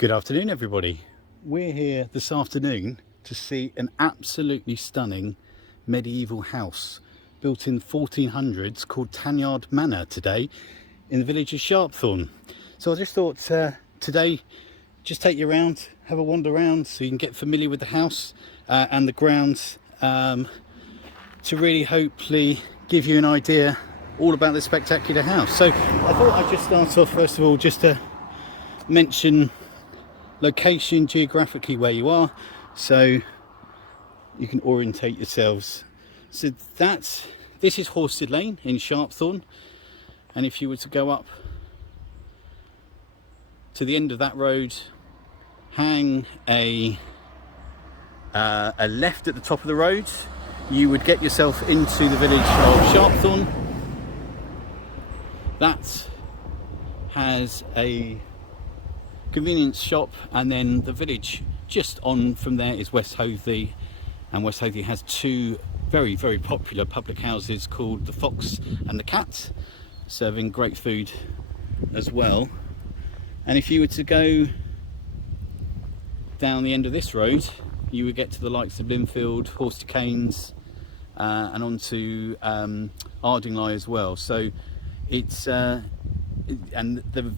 Good afternoon, everybody. We're here this afternoon to see an absolutely stunning medieval house built in the 1400s called Tanyard Manor today in the village of Sharpthorne. So I just thought today just take you around, have a wander around so you can get familiar with the house and the grounds to really hopefully give you an idea all about this spectacular house. So I thought I'd just start off first of all just to mention location geographically where you are so you can orientate yourselves. So this is Horsted Lane in Sharpthorne, and if you were to go up to the end of that road, hang a left at the top of the road, you would get yourself into the village of Sharpthorne. That has a convenience shop, and then the village just on from there is West Hoathly, and West Hoathly has two very popular public houses called the Fox and the Cat, serving great food as well. And if you were to go down the end of this road, you would get to the likes of Linfield, Horse Canes, and on to Ardingly as well. So it's and the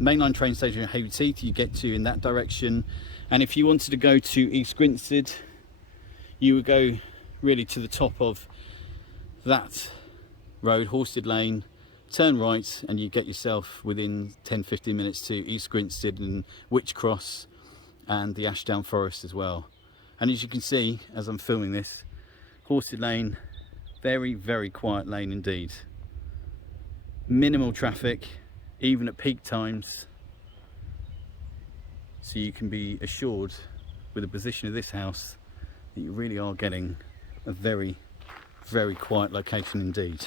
mainline train station at Haywards Heath you get to in that direction. And if you wanted to go to East Grinstead, you would go really to the top of that road, Horsted Lane, turn right, and you get yourself within 10-15 minutes to East Grinstead and Witchcross and the Ashdown Forest as well. And as you can see as I'm filming this, Horsted Lane, very quiet lane indeed. Minimal traffic even at peak times, so you can be assured with the position of this house that you really are getting a very quiet location indeed.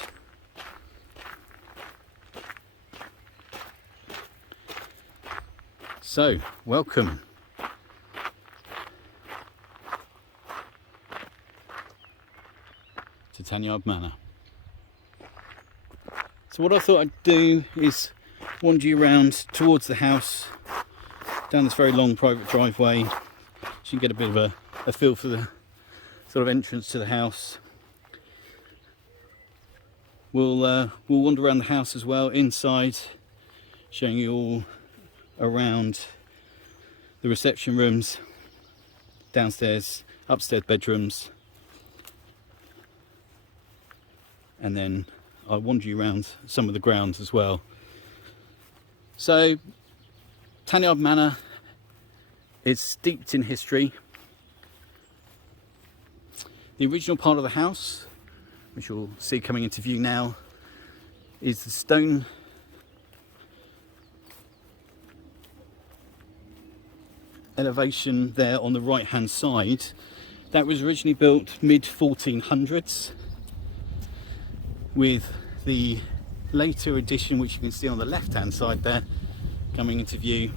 So welcome to Tanyard Manor. So what I thought I'd do is wander you around towards the house, down this very long private driveway, so you can get a bit of a feel for the sort of entrance to the house. We'll wander around the house as well, inside, showing you all around the reception rooms, downstairs, upstairs bedrooms, and then I'll wander you around some of the grounds as well. So Tanyard Manor is steeped in history. The original part of the house, which you'll see coming into view now, is the stone elevation there on the right hand side. That was originally built mid 1400s, with the later addition, which you can see on the left hand side there, coming into view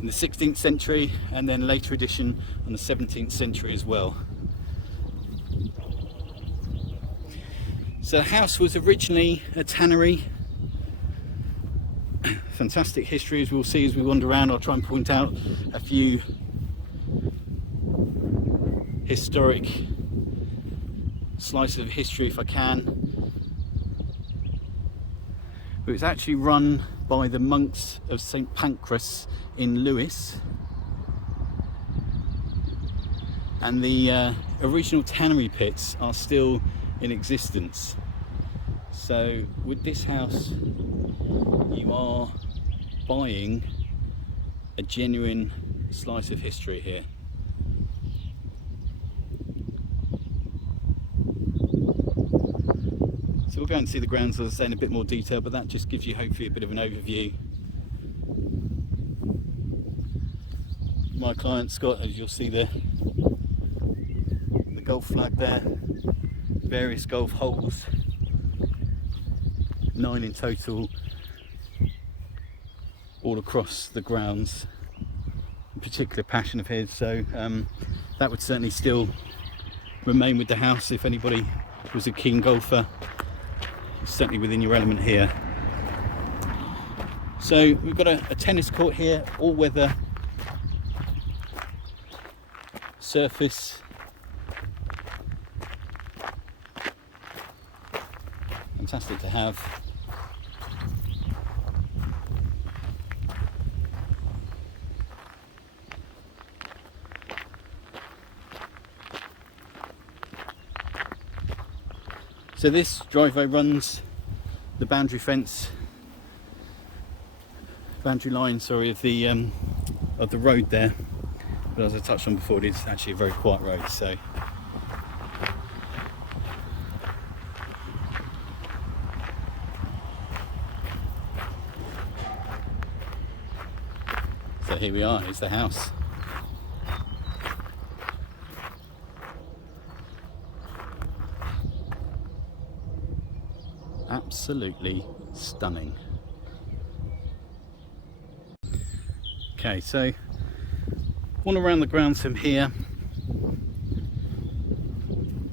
in the 16th century, and then later addition on the 17th century as well. So the house was originally a tannery. Fantastic history, as we'll see as we wander around. I'll try and point out a few historic slices of history if I can. It was actually run by the monks of St Pancras in Lewes, and the original tannery pits are still in existence. So with this house you are buying a genuine slice of history here. So we'll go and see the grounds, as I say, in a bit more detail, but that just gives you hopefully a bit of an overview. My client Scott, as you'll see the golf flag there, various golf holes, 9 in total, all across the grounds. A particular passion of his, so that would certainly still remain with the house if anybody was a keen golfer. It's certainly within your element here. So we've got a tennis court here, all weather surface. Fantastic to have. So this driveway runs the boundary line, sorry, of the road there. But as I touched on before, it is actually a very quiet road. So here we are. It's the house. Absolutely stunning. Okay, so one around the grounds from here.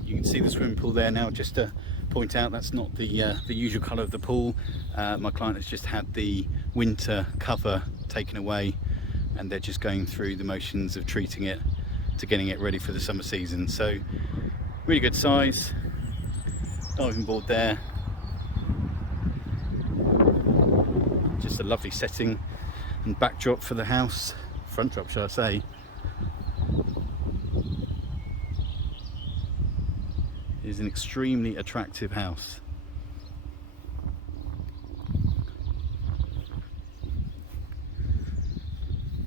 You can see the swimming pool there now. Just to point out, that's not the usual colour of the pool. My client has just had the winter cover taken away, and they're just going through the motions of treating it to getting it ready for the summer season. So really good size. Diving board there. Just a lovely setting and backdrop for the house, front drop shall I say. It is an extremely attractive house.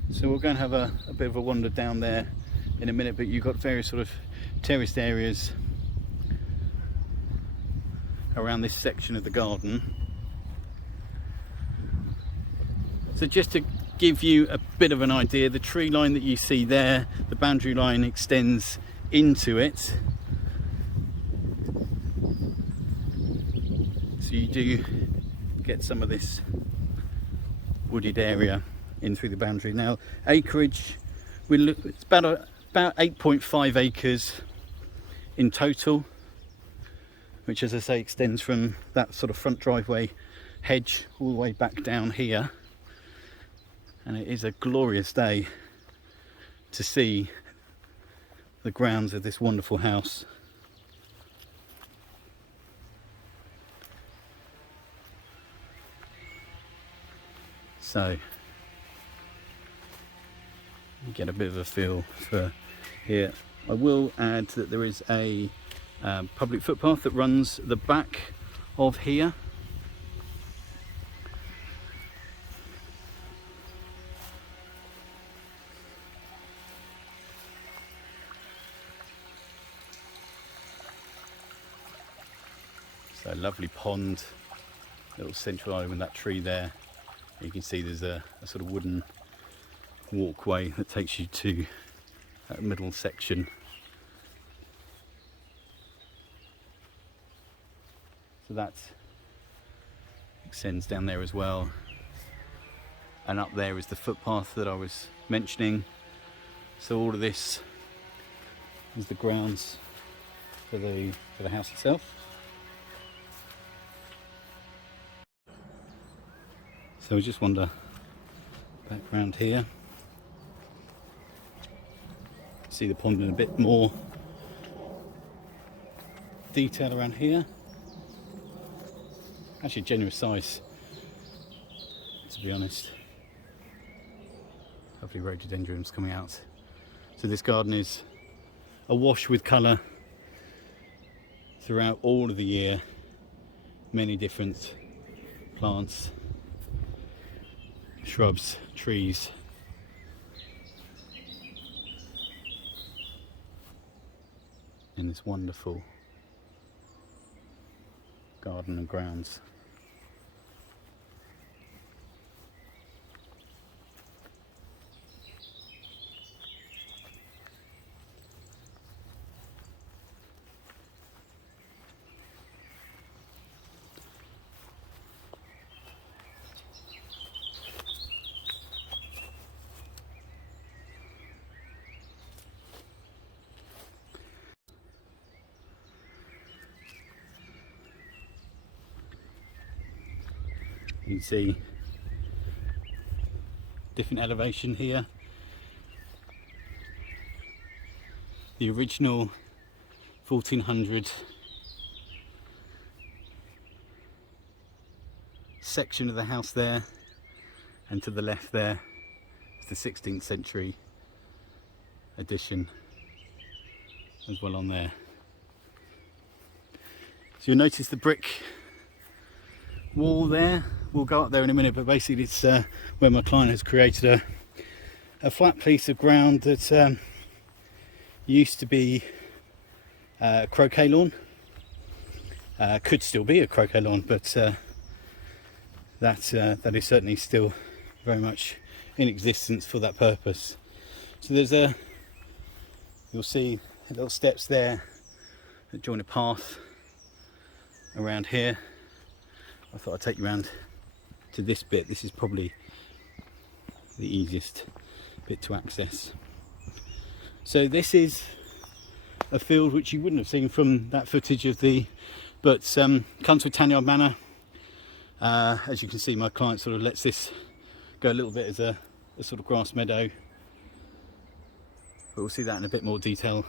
So we're going to have a bit of a wander down there in a minute, but you've got various sort of terraced areas around this section of the garden. So just to give you a bit of an idea, the tree line that you see there, the boundary line extends into it. So you do get some of this wooded area in through the boundary. Now acreage, it's about 8.5 acres in total, which, as I say, extends from that sort of front driveway hedge all the way back down here. And it is a glorious day to see the grounds of this wonderful house. So you get a bit of a feel for here. I will add that there is a public footpath that runs the back of here. So a lovely pond, little central island, that tree there. You can see there's a sort of wooden walkway that takes you to that middle section. So that extends down there as well. And up there is the footpath that I was mentioning. So all of this is the grounds for the house itself. So I just wander back around here. See the pond in a bit more detail around here. Actually a generous size, to be honest. Lovely rhododendrons coming out. So this garden is awash with colour throughout all of the year. Many different plants, shrubs, trees. In this wonderful garden and grounds. You can see different elevation here. The original 1400 section of the house there, and to the left there is the 16th century addition as well on there. So you'll notice the brick wall there. We'll go up there in a minute, but basically it's where my client has created a flat piece of ground that used to be a croquet lawn. Could still be a croquet lawn, but that is certainly still very much in existence for that purpose. So there's you'll see little steps there that join a path around here. I thought I'd take you around to this bit. This is probably the easiest bit to access. So this is a field which you wouldn't have seen from that footage of but comes with Tanyard Manor. As you can see, my client sort of lets this go a little bit as a sort of grass meadow, but we'll see that in a bit more detail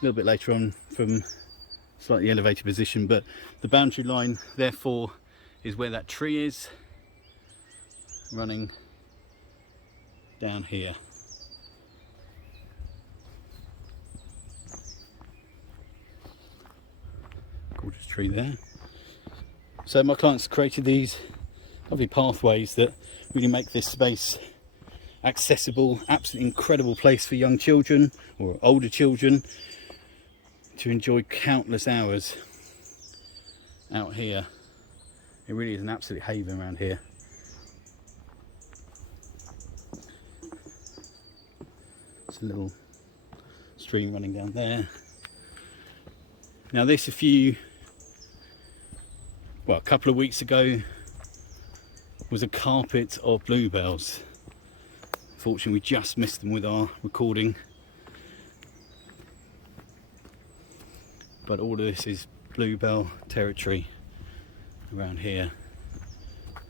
a little bit later on from slightly elevated position. But the boundary line therefore is where that tree is, running down here. Gorgeous tree there. So my clients created these lovely pathways that really make this space accessible. Absolutely incredible place for young children or older children to enjoy countless hours out here. It really is an absolute haven around here. There's a little stream running down there. Now this, a couple of weeks ago, was a carpet of bluebells. Fortunately, we just missed them with our recording. But all of this is bluebell territory around here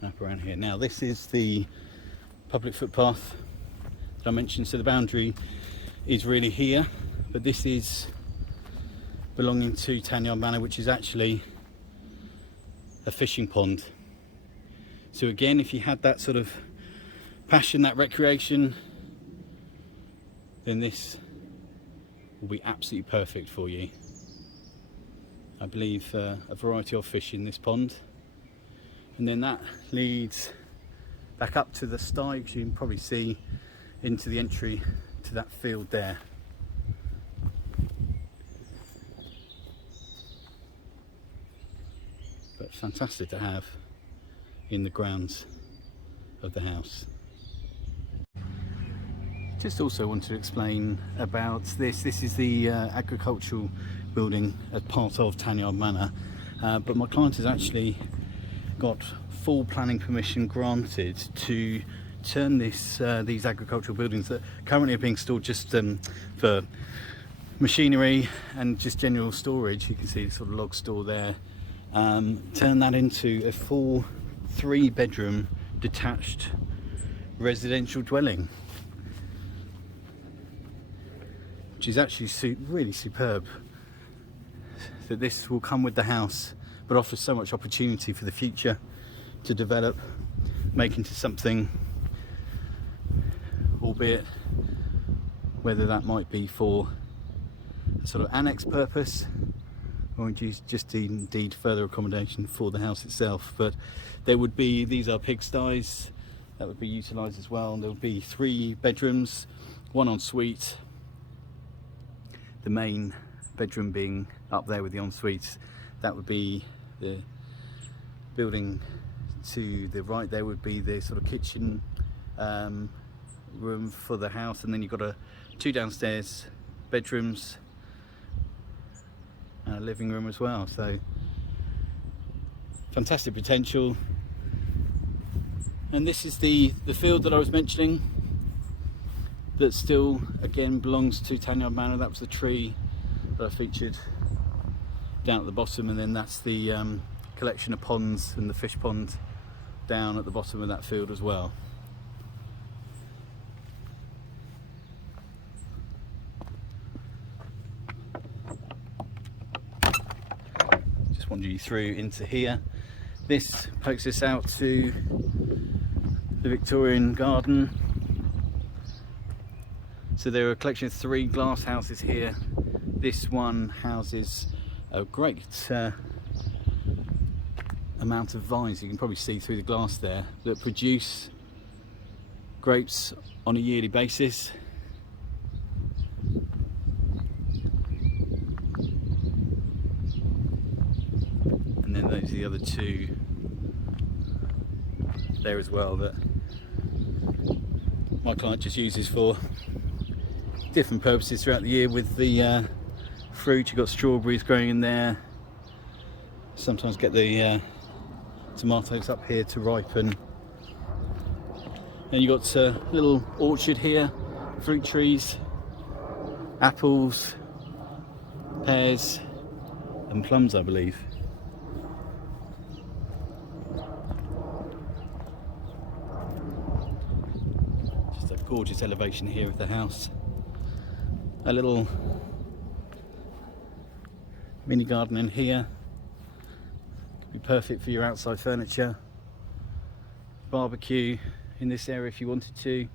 and up around here. Now this is the public footpath that I mentioned. So the boundary is really here, but this is belonging to Tanyard Manor, which is actually a fishing pond. So again, if you had that sort of passion, that recreation, then this will be absolutely perfect for you. I believe a variety of fish in this pond, and then that leads back up to the stye, which you can probably see into the entry to that field there. But fantastic to have in the grounds of the house. Just also wanted to explain about this. This is the agricultural building as part of Tanyard Manor, but my client has actually got full planning permission granted to turn these agricultural buildings that currently are being stored just for machinery and just general storage. You can see the sort of log store there. Turn that into a full 3-bedroom detached residential dwelling, which is actually really superb. That this will come with the house, but offers so much opportunity for the future to develop, make into something, albeit whether that might be for a sort of annex purpose or just indeed further accommodation for the house itself. But there would be, these are pigsties that would be utilised as well, and there would be 3 bedrooms, 1 ensuite, the main bedroom being up there with the ensuite. That would be the building to the right. There would be the sort of kitchen room for the house, and then you've got 2 downstairs bedrooms and a living room as well. So fantastic potential. And this is the field that I was mentioning that still again belongs to Tanyard Manor. That was the tree that I featured down at the bottom, and then that's the collection of ponds and the fish pond down at the bottom of that field as well. just wander you through into here. This pokes us out to the Victorian garden. So there are a collection of 3 glass houses here. This one houses a great amount of vines, you can probably see through the glass there, that produce grapes on a yearly basis. And then those are the other 2 there as well that my client just uses for different purposes throughout the year. With the fruit, you've got strawberries growing in there. Sometimes get the tomatoes up here to ripen. And you've got a little orchard here, fruit trees, apples, pears and plums, I believe. Just a gorgeous elevation here of the house. A little mini garden in here. Could be perfect for your outside furniture. Barbecue in this area if you wanted to.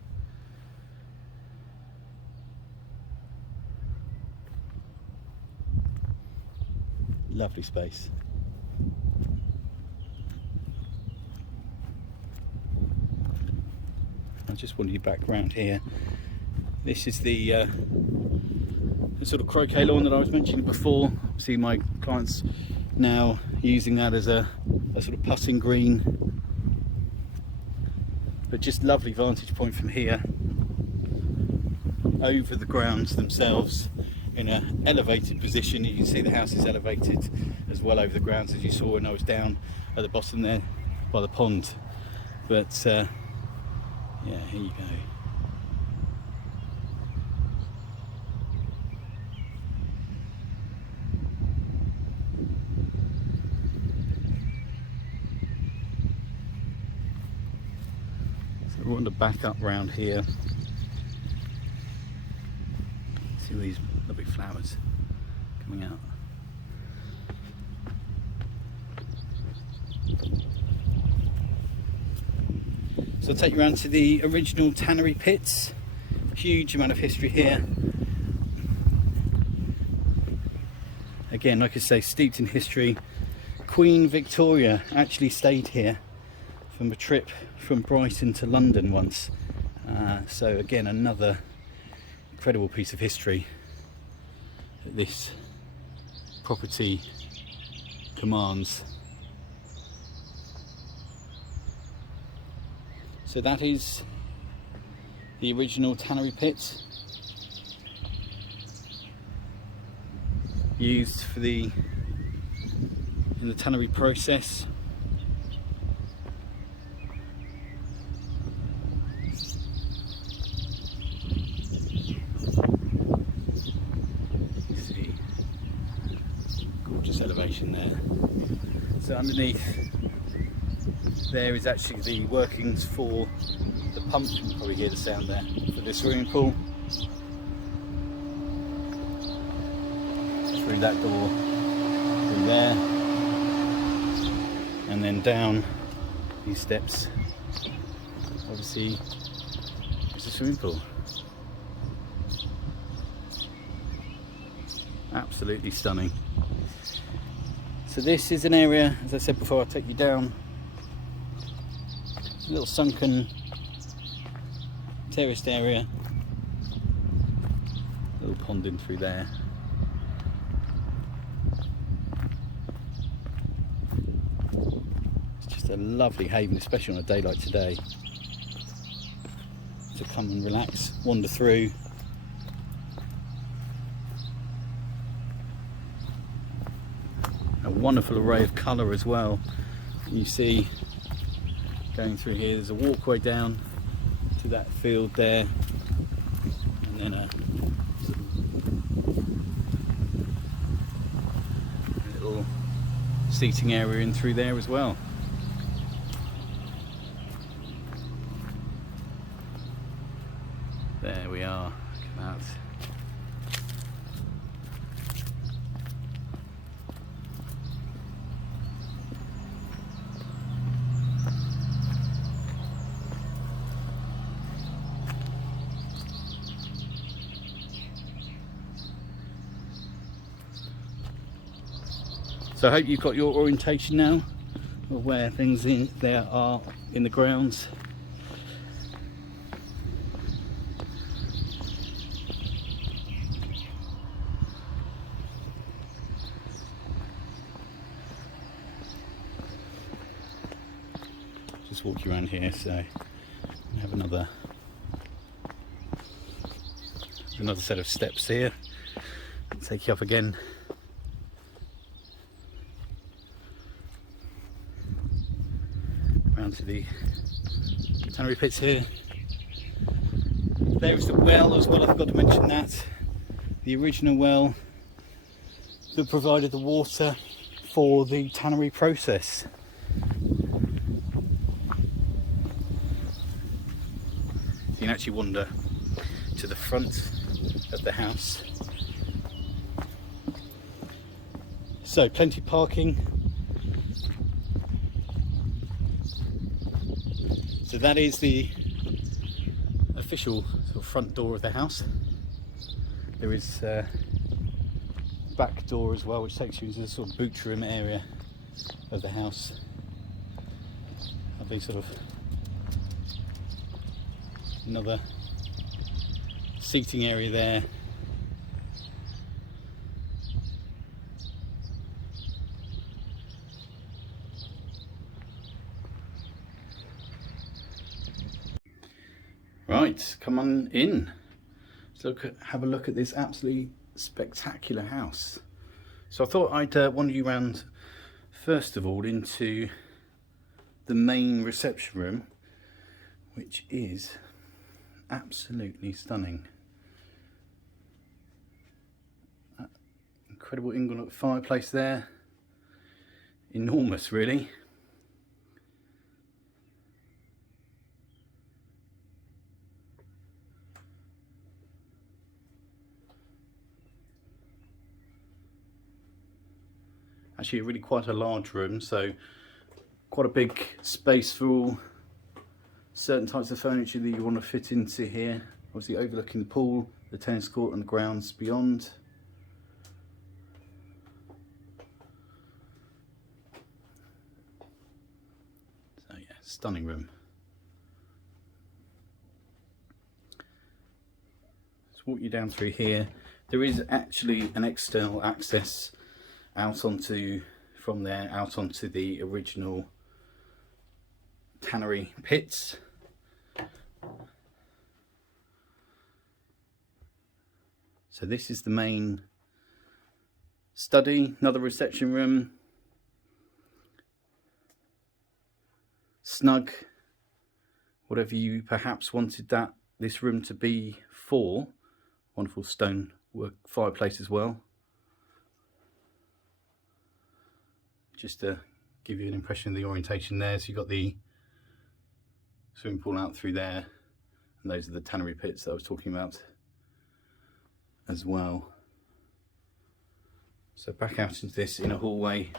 Lovely space. I just wanted you back round here. This is the sort of croquet lawn that I was mentioning before. See, my clients now using that as a sort of putting green, but just lovely vantage point from here over the grounds themselves in an elevated position. You can see the house is elevated as well over the grounds, as you saw when I was down at the bottom there by the pond. But yeah, here you go. We want to back up round here. See these lovely flowers coming out. So I'll take you around to the original tannery pits. Huge amount of history here. Again, like I say, steeped in history. Queen Victoria actually stayed here from a trip from Brighton to London once. So again, another incredible piece of history that this property commands. So that is the original tannery pit used for in the tannery process. Elevation there. So underneath there is actually the workings for the pump. You can probably hear the sound there for this swimming pool. Through that door, through there, and then down these steps. Obviously, it's a swimming pool. Absolutely stunning. So this is an area, as I said before, I'll take you down, a little sunken terraced area, little pond in through there. It's just a lovely haven, especially on a day like today, to come and relax, wander through. A wonderful array of colour as well. You see, going through here, there's a walkway down to that field there, and then a little seating area in through there as well. There we are. Look at that. So I hope you've got your orientation now of where things there are in the grounds. Just walk you around here, so we have another set of steps here. Take you up again. Around to the tannery pits here. There is the well as well, I forgot to mention that. The original well that provided the water for the tannery process. You can actually wander to the front of the house. So plenty of parking. So that is the official sort of front door of the house. There is a back door as well, which takes you into the sort of boot room area of the house. Lovely sort of another seating area there. Right, come on in. Let's have a look at this absolutely spectacular house. So I thought I'd wander you around first of all into the main reception room, which is absolutely stunning. Incredible Inglenook fireplace there. Enormous, really. Actually, really quite a large room, so quite a big space for all certain types of furniture that you want to fit into here. Obviously overlooking the pool, the tennis court and the grounds beyond. So yeah, stunning room. Let's walk you down through here. There is actually an external access out onto, from there, out onto the original tannery pits. So this is the main study, another reception room. Snug, whatever you perhaps wanted this room to be for. Wonderful stone work fireplace as well. Just to give you an impression of the orientation there. So you've got the swimming pool out through there, and those are the tannery pits that I was talking about as well. So back out into this inner hallway.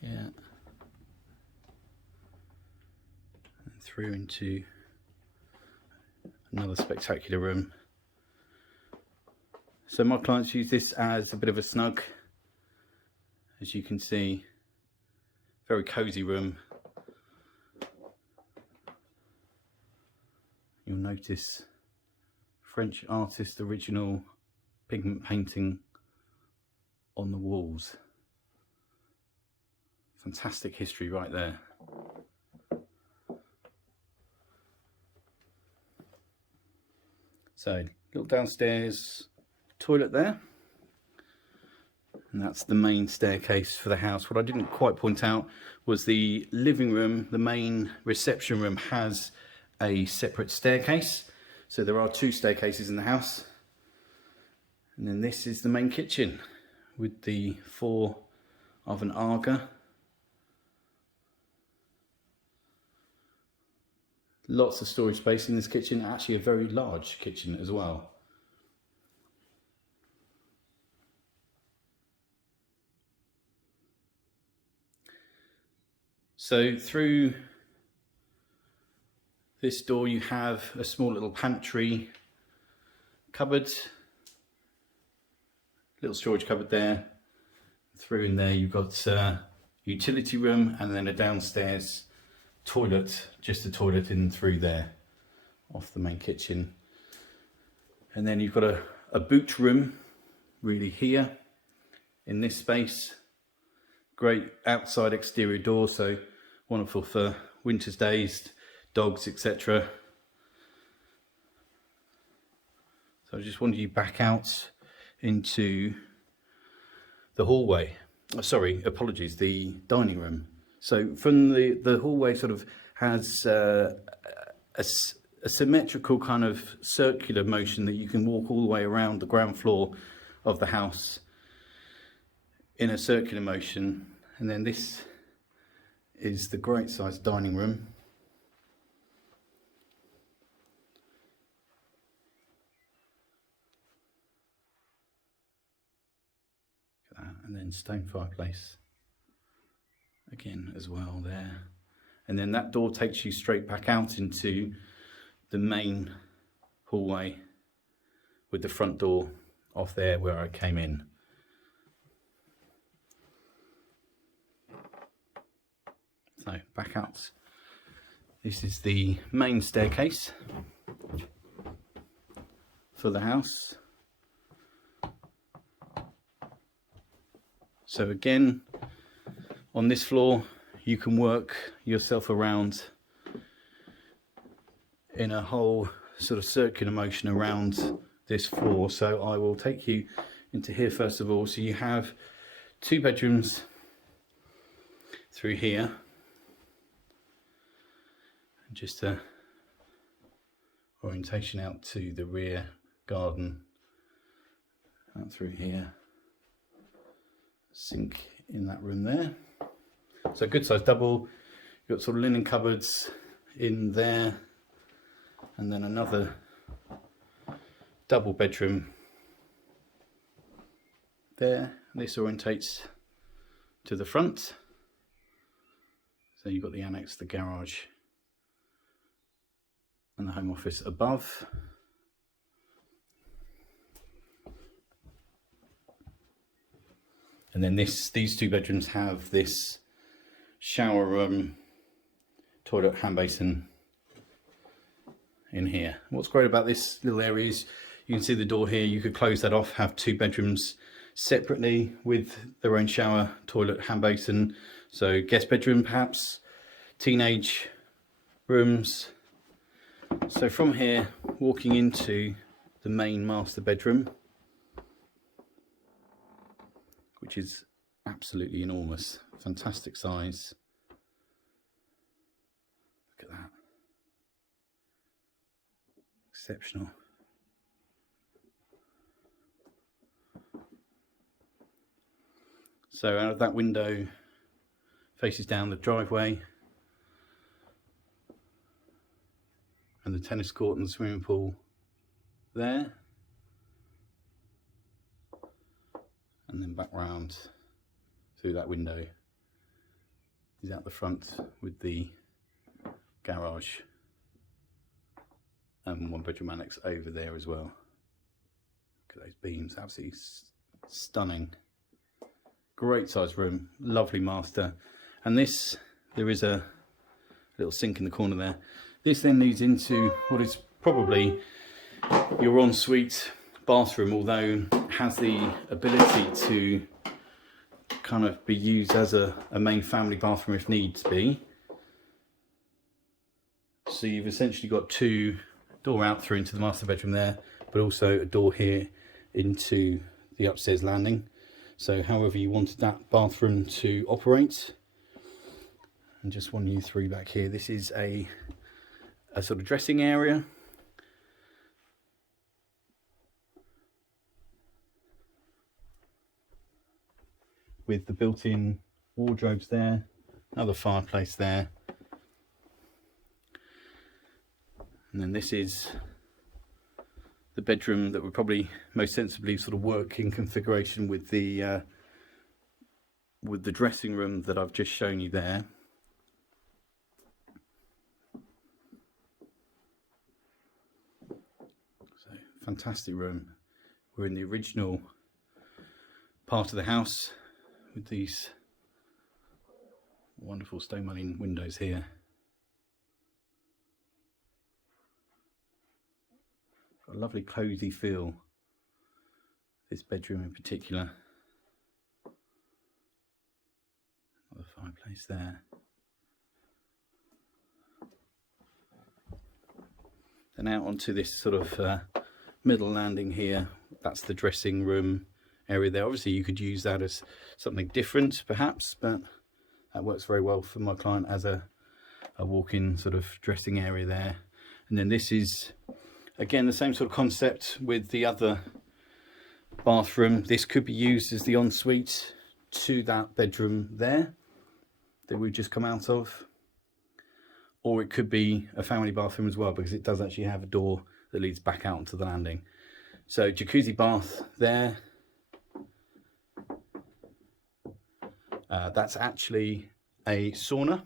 Yeah. And through into another spectacular room. So my clients use this as a bit of a snug. As you can see, very cozy room. You'll notice French artist original pigment painting on the walls. Fantastic history right there. So, little downstairs toilet there. And that's the main staircase for the house. What I didn't quite point out was the living room, the main reception room, has a separate staircase. So there are two staircases in the house. And then this is the main kitchen with the 4-oven Aga. Lots of storage space in this kitchen, actually a very large kitchen as well. So through this door you have a small little pantry cupboard, little storage cupboard there, through in there you've got utility room, and then a downstairs toilet, just a toilet in through there off the main kitchen. And then you've got a boot room really here in this space. Great outside exterior door, so wonderful for winter's days, dogs, etc. So I just wanted you back out into the hallway. Oh, sorry, apologies, the dining room. So from the hallway sort of has a symmetrical kind of circular motion that you can walk all the way around the ground floor of the house in a circular motion. And then this is the great sized dining room. And then stone fireplace again as well there. And then that door takes you straight back out into the main hallway with the front door off there where I came in. So back out. This is the main staircase for the house. So again, on this floor, you can work yourself around in a whole sort of circular motion around this floor. So I will take you into here first of all. So you have 2 bedrooms through here. And just a orientation out to the rear garden, out through here. Sink in that room there. So good size double. You've got sort of linen cupboards in there, and then another double bedroom there. This orientates to the front. So you've got the annex, the garage, and the home office above. And then these 2 bedrooms have this shower room, toilet, hand basin in here. What's great about this little area is you can see the door here. You could close that off, have 2 bedrooms separately with their own shower, toilet, hand basin. So guest bedroom perhaps, teenage rooms. So from here, walking into the main master bedroom, which is absolutely enormous, fantastic size. Look at that. Exceptional. So out of that window faces down the driveway and the tennis court and the swimming pool there. And then back round through that window is out the front with the garage and 1 bedroom annex over there as well. Look at those beams, absolutely stunning. Great size room, lovely master. And this, there is a little sink in the corner there. This then leads into what is probably your ensuite bathroom, although it has the ability to kind of be used as a main family bathroom if needs be. So you've essentially got 2 door out through into the master bedroom there, but also a door here into the upstairs landing. So however you wanted that bathroom to operate. And just 1 U3 back here. This is a sort of dressing area. With the built-in wardrobes there, another fireplace there. And then this is the bedroom that would probably most sensibly sort of work in configuration with the dressing room that I've just shown you there. So fantastic room. We're in the original part of the house with these wonderful stone mullin windows here. Got a lovely cosy feel, this bedroom in particular. Another fireplace there. Then out onto this sort of middle landing here. That's the dressing room area there. Obviously you could use that as something different perhaps, but that works very well for my client as a walk-in sort of dressing area there. And then this is again the same sort of concept with the other bathroom. This could be used as the ensuite to that bedroom there that we've just come out of, or it could be a family bathroom as well, because it does actually have a door that leads back out onto the landing. So jacuzzi bath there. That's actually a sauna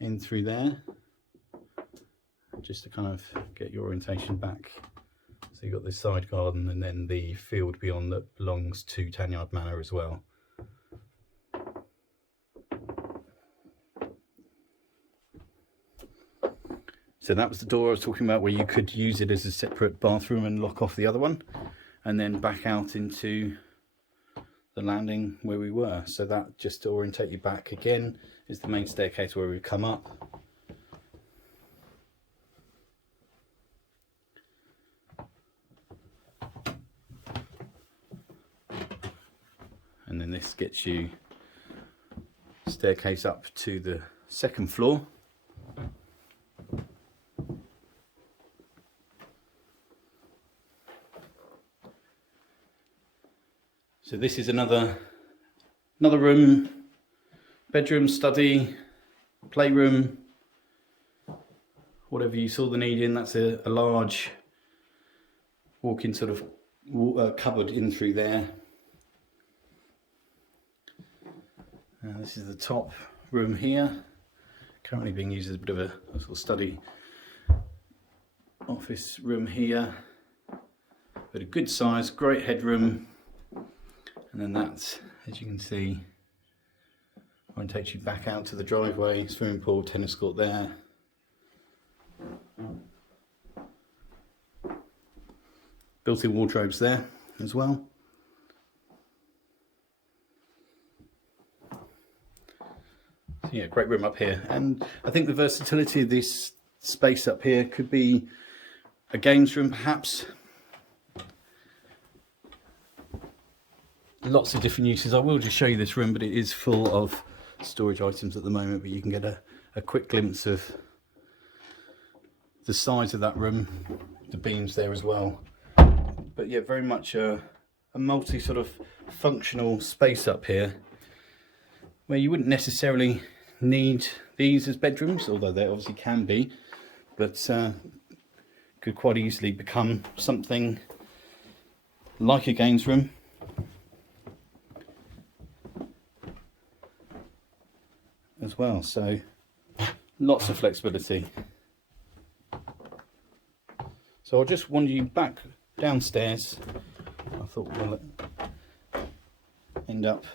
in through there, just to kind of get your orientation back. So you've got this side garden and then the field beyond that belongs to Tanyard Manor as well. So that was the door I was talking about, where you could use it as a separate bathroom and lock off the other one, and then back out into the landing where we were. So that, just to orientate you back again, is the main staircase where we come up. And then this gets you staircase up to the second floor. So this is another room, bedroom, study, playroom, whatever you saw the need in. That's a large walk-in sort of cupboard in through there. This is the top room here, currently being used as a bit of a sort of study office room here, but a good size, great headroom. And then that, as you can see, takes you back out to the driveway, swimming pool, tennis court there. Built-in wardrobes there as well. So yeah, great room up here. And I think the versatility of this space up here could be a games room perhaps. Lots of different uses. I will just show you this room, but it is full of storage items at the moment, but you can get a quick glimpse of the size of that room, the beams there as well. But yeah, very much a multi sort of functional space up here, where you wouldn't necessarily need these as bedrooms, although they obviously can be, but could quite easily become something like a games room. As well, so lots of flexibility. So I'll just wander you back downstairs. I thought we'll end up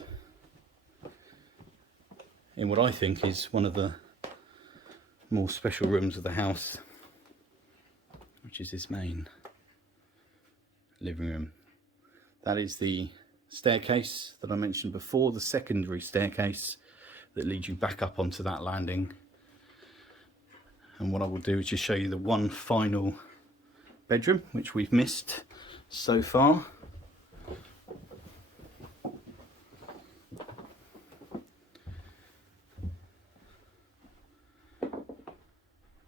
in what I think is one of the more special rooms of the house, which is this main living room. That is the staircase that I mentioned before, the secondary staircase that leads you back up onto that landing. And what I will do is just show you the one final bedroom which we've missed so far.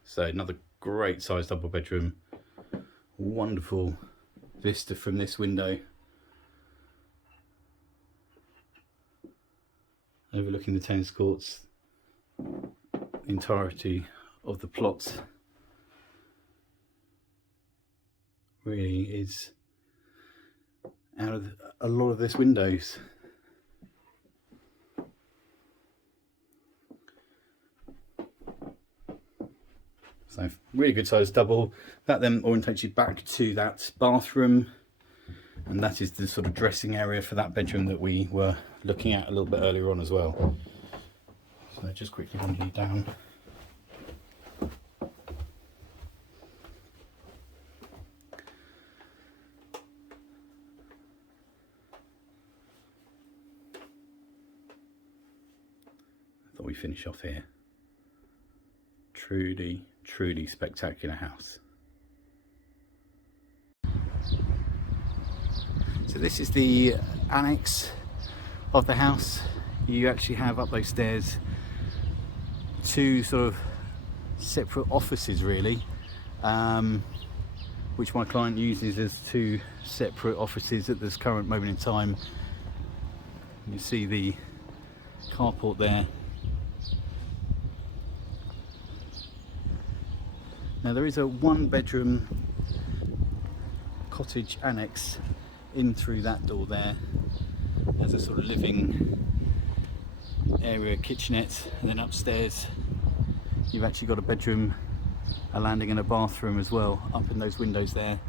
So another great sized double bedroom, wonderful vista from this window, overlooking the tennis courts, the entirety of the plot. Really is out of a lot of this windows. So really good size double. That then orientates you back to that bathroom, and that is the sort of dressing area for that bedroom that we were looking at a little bit earlier on as well. So just quickly wander you down. I thought we'd finish off here. Truly, truly spectacular house. So this is the annex of the house. You actually have up those stairs two sort of separate offices really, which my client uses as two separate offices at this current moment in time. You see the carport there. Now there is a 1-bedroom cottage annex in through that door there. There's a sort of living area, kitchenette, and then upstairs you've actually got a bedroom, a landing and a bathroom as well up in those windows there.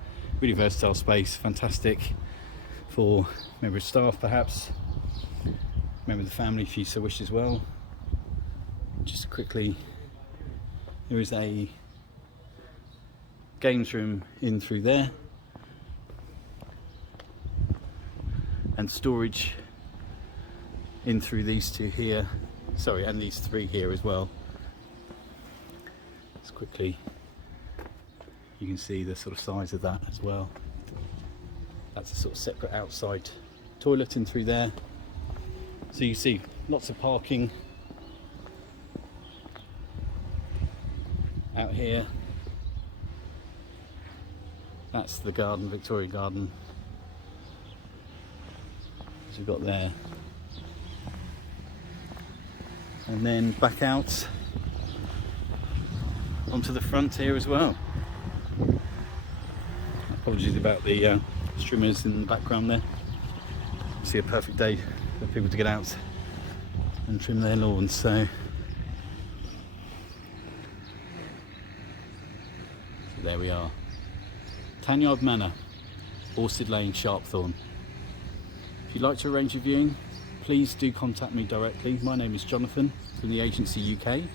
Really versatile space, fantastic for member of staff perhaps, member of the family if you so wish as well. Just quickly, there is a games room in through there and storage in through these two here, sorry, and these three here as well. Just quickly, you can see the sort of size of that as well. That's a sort of separate outside toilet in through there. So you see lots of parking out here. That's the garden, Victoria Garden, as we've got there. And then back out onto the front here as well. Apologies about the streamers in the background there. See a perfect day for people to get out and trim their lawns. So there we are. Tanyard Manor, Orsted Lane, Sharpthorne. If you'd like to arrange a viewing, please do contact me directly. My name is Jonathan from the agency UK. And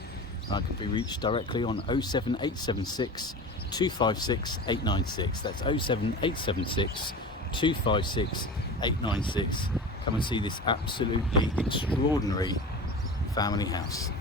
I can be reached directly on 07876 256 896. That's 07876 256 896. Come and see this absolutely extraordinary family house.